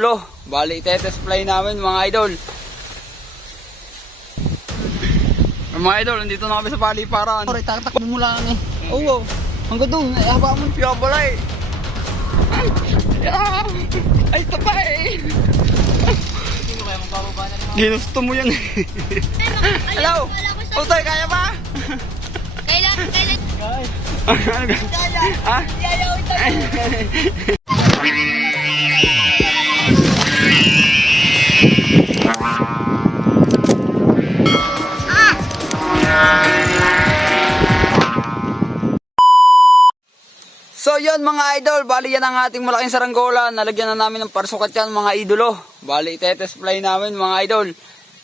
Lo, bali itetest fly namin mga idol. Mga idol, nandito na kami sa paliparan. Sorry, tatakbo mo lang eh. Oo, hanggang doon, haba mo yung piyabalay. Ay, ito pa eh. Hindi mo kaya magbababa na naman. Ginusto mo yan eh. Hello? Utoy, kaya ba? Kailan? Ha? So yun mga idol, bali yan ang ating malaking saranggola. Nalagyan na namin ng parsukat yan mga idolo. Bali itetest fly namin mga idol.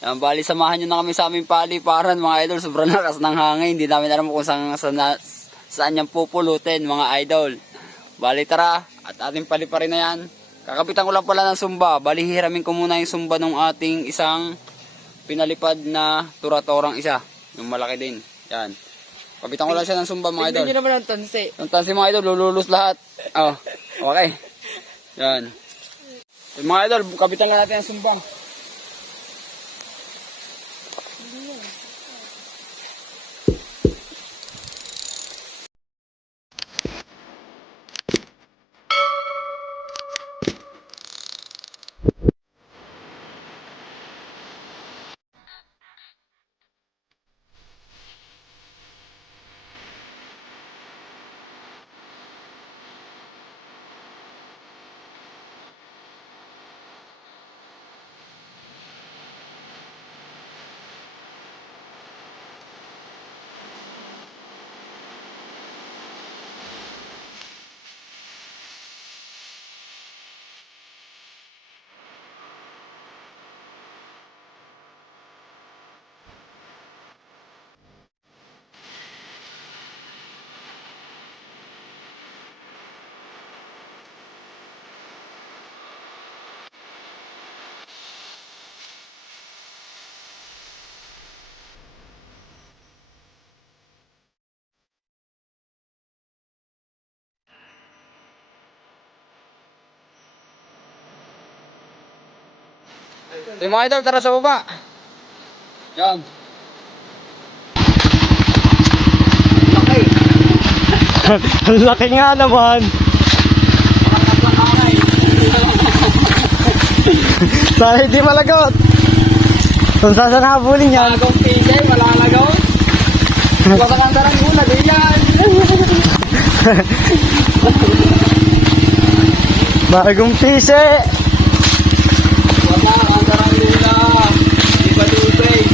Yan, bali samahan nyo na kami sa aming paliparan mga idol. Sobrang lakas ng hangin, hindi namin alam kung saan yan pupulutin mga idol. Bali tara, at ating paliparin na yan. Kakapitan ko lang pala ng sumba. Bali hiramin ko muna yung sumba ng ating isang pinalipad na turatorang isa. Yung malaki din, yan. Kapitan ko lang siya ng sumba mga idol. Hindi naman ang tansi. Ang tansi mga idol, lululus lahat. Oh, okay. Yan. Mga idol, kapitan lang natin ang sumba. So mga idol, tara sa baba. Yan. Laki. Ang laki nga naman. Sana hindi malagot. Kung saan habulin yan. Bagong PJ, malalagaw. Pagkakandaran muna, ganyan. Bagong pise. Pagkakandaran muna. Di ba tubig?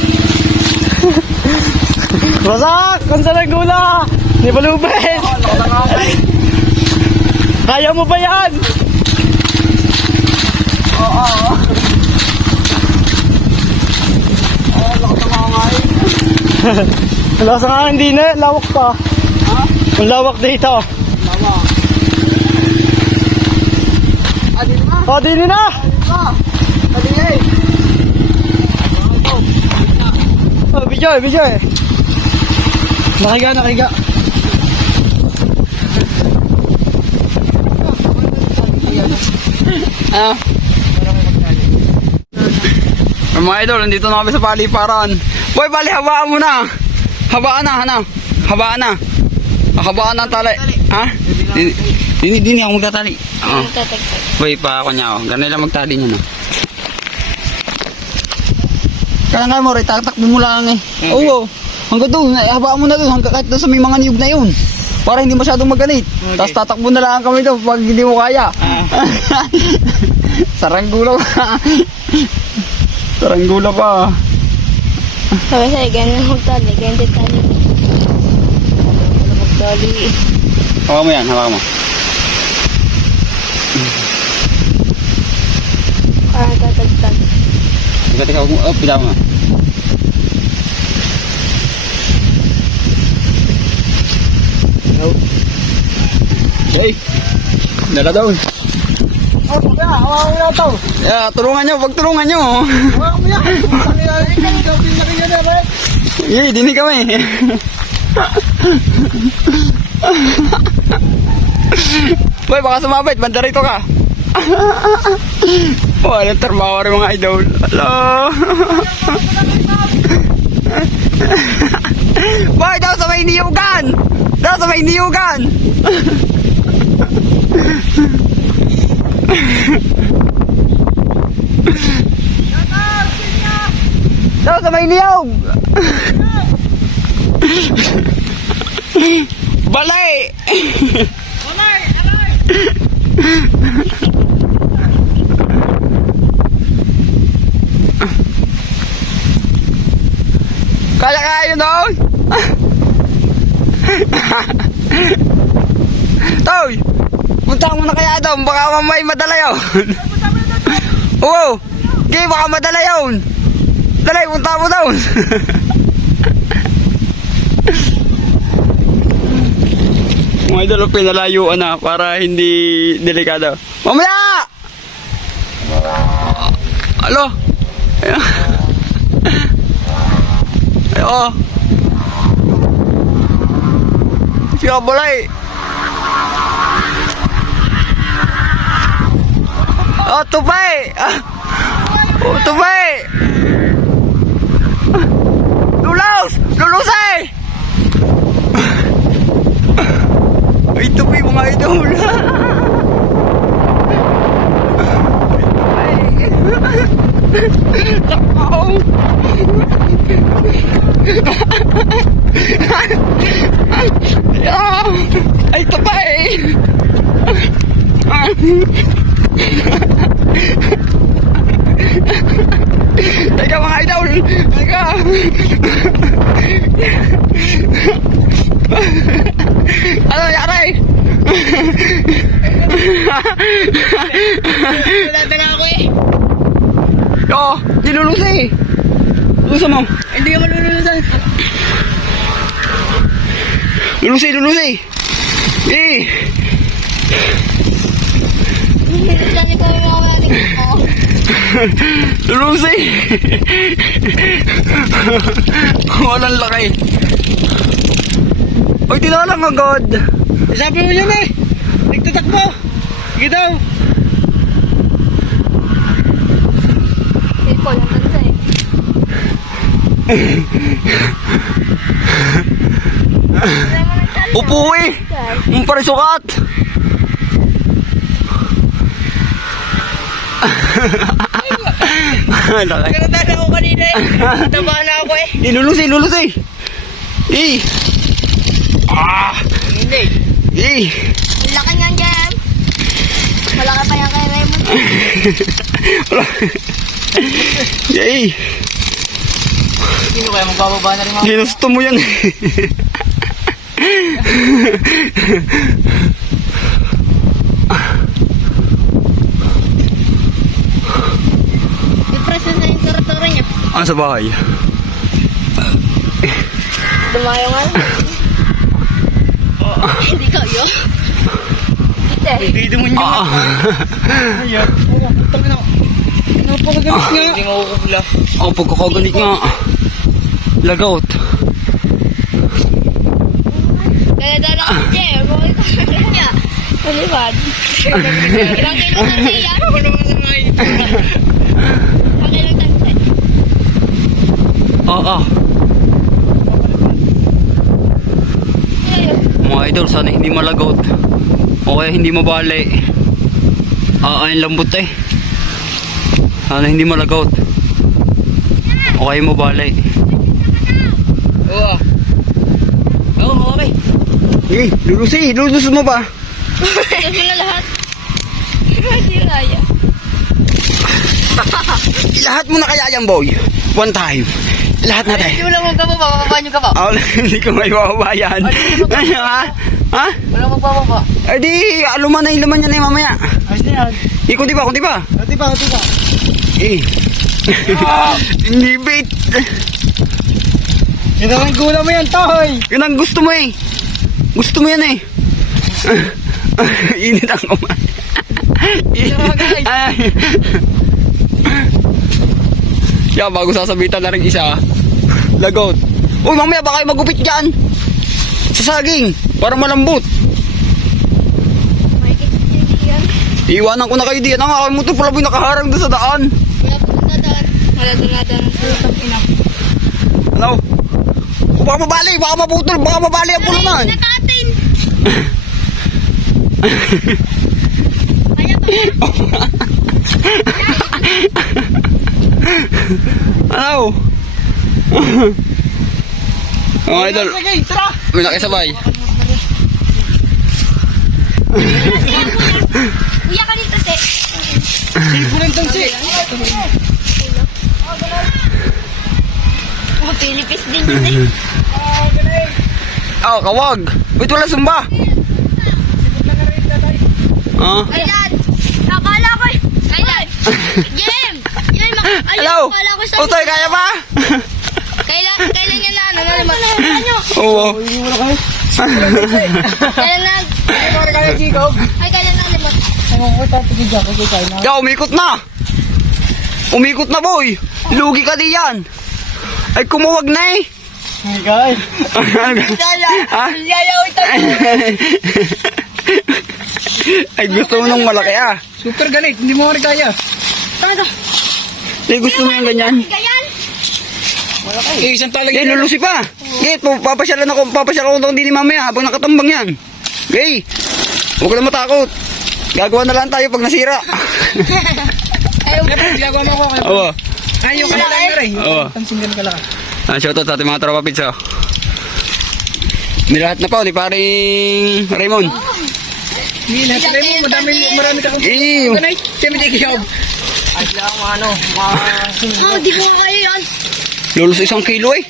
Wasak! Kung saan ang gula. Hindi balubin. Kaya mo ba yan? Oo. Lakas ng hangay. Wala sa nga hindi na. Lawak pa. Ha? Ang lawak dito. Tama. Adin na. O, dini na. Adin na. Oh, Bijoy, Bijoy. Nakiga, nakiga. Ah. Mga idol, nandito na kami sa paliparan. Boy, bali, habaan mo na. Habaan na, ano? Habaan na. Habaan na ang tali. Ha? Dini ako magtatali. Oo. Boy, pa ako niya. Ganun lang magtali niya, no? Kaya nga mo, tatakbo mo lang eh. Oo. Hanggang doon, habaan mo na doon. Hanggang kahit doon sa may mga niyog na yun. Para hindi masyadong magalit. Okay. Tapos tatakbo na lang kami doon pag hindi mo kaya. Saranggula pa. Saranggula pa. Sabi sa'yo, ganyan magtali. Ganyan tali. Magtali. Hawakan mo yan, hawakan mo. Parang tatagtag. Teka, pila mo nga. Okay. Dala daw. Oh, kaya, hawakan mo na ito. Yeah, tulungan nyo, wag tulungan nyo. Hawakan mo yan. Nakiga na rin. Yay, dinig kami. Boy, baka sumabit, banda rito ka. Walang trabaho rin mga idol. Hello. Boy, daw sa may niyugan. Daw sa may niyugan. Daw sa may niyog. Balay. Kaya yun doon. Toy, punta ka muna kaya doon. Baka mamay madala yun. Oo. Okay, baka madala yun. Dali, punta mo doon. Mga idol, pinalayuan na para hindi delikado. Mamaya! Alo? Ayan. Ayo. Siya balay. Oh, tupay. Oh, tupay. Lulaus! Lulusay! Ay, tupay mga idol. Takpaw. Ay, tupay. Teka mga idol. Teka. Ano nangyari? Wala na ako eh. Oo, nilulusi. Lulusa mo. Hindi ka malululusan. Lulusi, lulusi. Eh. Lang ikaw yung mga natin ko. Lulusi. Walang laki. Ay, tinalang agad. Sabi mo yun eh. Nagtatakbo. Sige daw. Hindi ko lang tansa eh. Upo eh. Ang parisukat. Laki. Nagkakata ako kanina eh. Taba na ako eh. Lulusi, lulusi. Eh. Ah. Hindi. Eh. Laki nga dyan. Malaki pa yan kay Raymond. Eh. Sino kaya magbababa na rin mga? Ginusto mo yan. I-press na yung tura-tura niya. Ano sa bahay? Dumayo nga. Hindi ka yun. Hindi mo nyo. Ayan. Tangin na. Napakagalit nga. Hindi makukupula. Ang pagkakaganit nga. Lagout. Kaya dala ka siya. Bakit ka niya? Malibad. Ilang kilo na siya. Ano naman sa mga ito? Ilang kilo na siya. Oo. Mga idol, sana hindi malagot. O kaya hindi mabali. Ang lambot eh. Sana hindi malagot. O kaya mabali. Oo. Oo, okay. Eh, lulusi. Lulus mo ba? Ito na lahat. Hindi kaya. Lahat mo na kaya yan, boy. One time. Lahat na Hindi tayo. mo lang magbababa. Bababaan yung kaba. Hindi ko may bababa yan. Ano ha? Ha? Wala magbababa. Eh di, aluman na yung laman yan eh mamaya. Ayos na yan. Eh, kunti ba, kunti ba? Hati pa, hati pa. Eh. Hindi bait. Ito ang gula mo yan, Toy. Yun ang gusto mo eh. Gusto mo yan eh. Init ang kumain. Yeah, bago sasabitan na rin isa. Lagot. Uy, mamaya baka kayo magupit dyan. Sa saging. Para malambot. May kitin yan. Iwanan ko na kayo diyan. Ang aking motor pala boy nakaharang doon sa daan. Wala po nadaan. Wala doon nadaan. Putang ina. Ano? O, baka mabali, baka maputol, baka mabali ang pulunan. Nakatin. Kaya ba? Ano? Mga idol, Sige, tara! may nakisabay. Kuya ka dito, te. Sipo ng tansi! Oh, Pilipis din yun eh. Oh, kawag. Wait, wala sumba. Ah? Kailan? Nakala ko eh. Kailan? Jem! Jem! Hello? Akala ko sa... Utoy, kaya ba? Kailan yan na ano? Ano? Oo. Kailan na... Ano kaya, Jacob? Ay, kailan na limot? Ano ko tatigil dyan? Okay, tayo na. Ya, umikot na. Umikot na, boy. Lugi ka diyan. Ay, kumuwag na eh. Hey, guys! Ha? Yayaw ito. Ay, gusto mo nung malaki ah. Super ganit, hindi mo rin kaya. Ano? Ay, gusto mo yung ganyan. Ganyan? Eh, isang talaga. Eh, lulusi pa. Gate, papasyalan ako ng dini mamaya habang nakatambang yan. Okay. Huwag ka na matakot. Gagawa na lang tayo pag nasira. Ayaw. Gagawa mo ako. Oo. Ayaw ka na lang na rin. Oo. Tansin ka na ka lang. Shoutout sa ating mga tropa pizza. Nilahat na pa, ni paring Raymond. Hindi, lahat na mo. Marami ka kong Ew. ganay. Siyempre, Jacob. Ay, sila ang ano. Oh, di ko kaya yan. Lulus 1 kilo eh.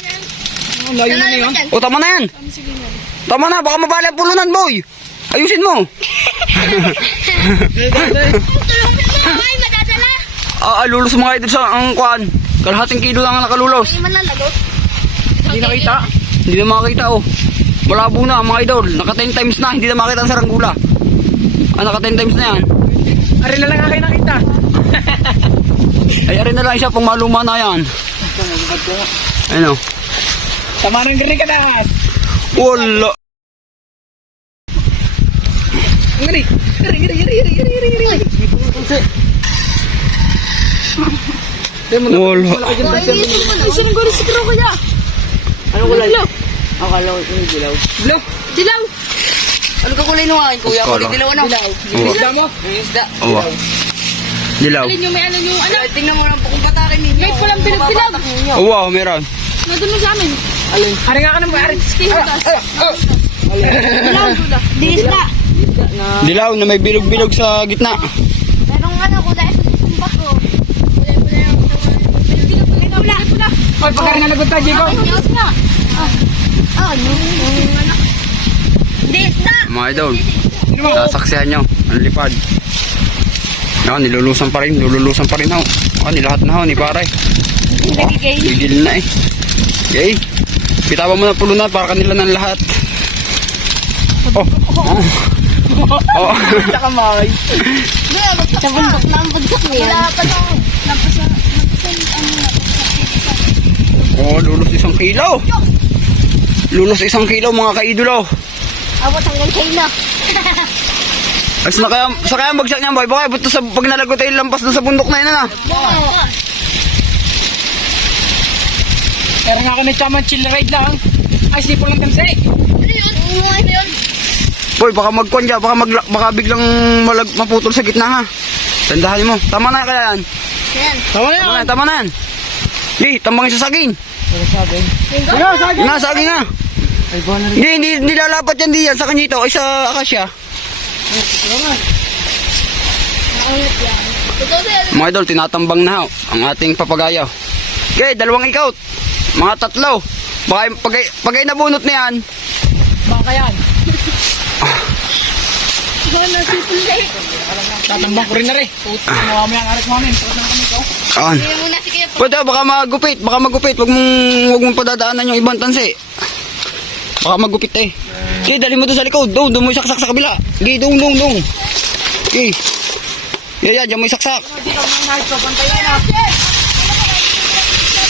Layo na yun. O, tama na yan. Tama na, baka mabali ang pulunan, boy. Ayusin mo. Tulungan mo. Ay, madadala. Lulus mga idol sa ang kuan. Kalahating kilo lang ang nakalulos. Hindi man lalagot. Hindi nakita. Hindi na makakita oh. Malabo na mga idol. Naka 10 times na, hindi na makita ang saranggula. Naka 10 times na yan. Ari na lang kayo nakita. Ay, arin na lang siya pang maluma na yan. Ano? Tama ng galing ka na. Wala. Ngari. Wala. Isang gulo siguro kuya. Ano kulay? Dilaw. Akala ko yung dilaw. Dilaw? Dilaw. Ano ka kulay nung akin, kuya? Akala. Dilaw ano? Oo. Isda mo? Isda. Oo. Dilaw. Alin yung may ano yung ano. Tingnan mo lang po kung patakin ninyo. Guys, walang bilog-bilog. Oo, wow, meron. Nandun mo sa amin. Alin? Ari nga ka na mo, Ari. Dilaw. Di isda. Dilaw na may bilog-bilog sa gitna. Merong ano ko dahil sa sumbak ko. Pula. Hoy, pagkarin na lagot tayo, Jacob. Yung ano. Di isda. Mga idol, sasaksihan nyo. Ang lipad. Yan, nilulusan pa rin ako. Nilahat na ako, ni pare. Nagigay. Gigil na eh. Okay. Bitawan mo na pulunan para kanila ng lahat. Oh. Oh. Tsaka makay. Sa bundok na ang bundok mo yan. Oh, lulos 1 kilo. Lulos 1 kilo mga kaidolo. Abot hanggang kayo na. Ay, sa kaya bagsak niyan, boy. Baka buto sa pag nalagot ay lampas na sa bundok na yun, ano? Pero nga ako na chaman chill ride lang. Ay, sipo lang tansi. Ano yun? Boy, baka magkon dyan, baka biglang maputol sa gitna, ha? Tandahan mo. Tama na kaya yan. Yan. Tama na Tama na yan. Hindi, tambangin sa saging. Wala, saging. Na, saging nga. Ay, buwan na rin. Hindi lalapat yan diyan sa kanyito ay sa akasya. Mga idol, tinatambang na ho, ang ating papagayaw. Okay, 2 ikaut. Mga 3. Baka pagay nabunot na yan. Baka yan. Tatambang ko rin na rin. Mawami ang aras namin. Saan? Hindi mo na si Kuya. Pwede, baka magupit. Wag mong padadaanan yung ibang tansi. Baka magupit eh. Okay, dali mo doon sa likod. Doon mo isaksak sa kabila. Okay, doon. Okay. Yan, dyan mo isaksak.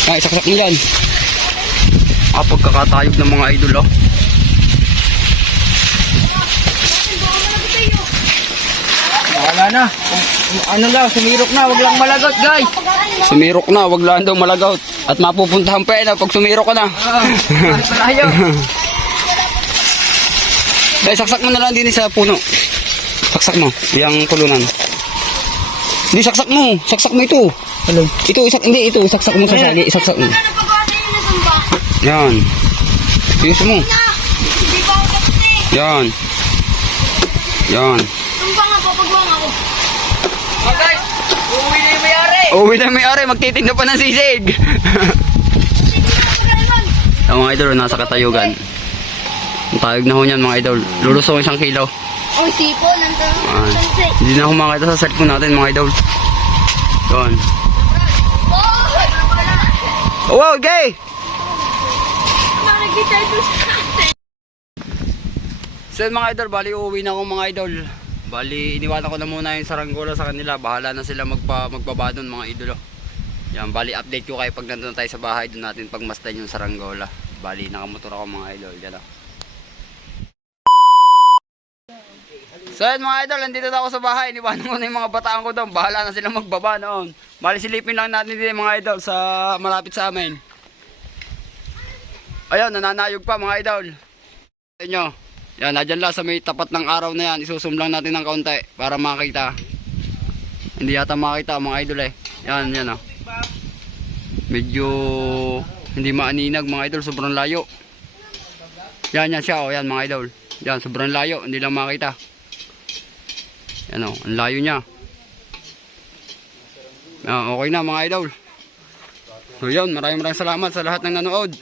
Ay, isaksak mo dyan. Pagkakatayog ng mga idol, oh. Wala na. Ano lang, sumirok na, wag lang malagot, guys. Sumirok na, wag lang daw malagot. At mapupuntahan pa yan pag sumirok ka na. Malayo. Dahil saksak mo na lang din sa puno. Saksak mo, yung pulunan. Hindi, saksak mo ito. Hello. Ito, saksak mo sa sali, isaksak mo. Ano pagawa tayo na sumba? Yan. Ayos mo. Hindi pa ako tapos eh. Yan. Yan. Sumba nga, papagawa nga ako. Oh, guys, uuwi na yung mayari. Uwi na may-ari, magtitinda pa ng sisig. Ang mga idol, nasa katayugan. Ang tayog na ho niyan mga idol. Lulusong 1 kilo. Oh, sipo, nandun. Hindi na ako makita sa cellphone natin mga idol. Doon. Oh, wow, gay! So yun, mga idol, bali uuwi na ako mga idol. Bali iniwanan ko na muna yung saranggola sa kanila. Bahala na sila magbaba doon mga idolo. Yan, bali update ko kayo pag nandun tayo sa bahay. Doon natin pagmasdan yung saranggola. Bali nakamotor ako mga idol. Yan o. So yun mga idol, nandito na ako sa bahay. Iniwanan ko na yung mga bataan ko doon. Bahala na sila magbaba noon. Bali silipin lang natin din mga idol sa malapit sa amin. Ayun, nananayog pa mga idol. Ito nyo. Yan, nadyan lang sa may tapat ng araw na yan. Isusum lang natin ng kaunti para makita. Hindi yata makita mga idol eh. Yan, yan o. Medyo hindi maaninag mga idol. Sobrang layo. Yan, yan siya o. Yan mga idol. Yan, sobrang layo. Hindi lang makita. Yan o, ang layo niya. Yan, okay na mga idol. So yun, maraming salamat sa lahat ng nanood.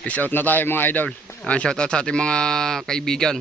Peace out na tayo mga idol. Shoutout sa ating mga kaibigan.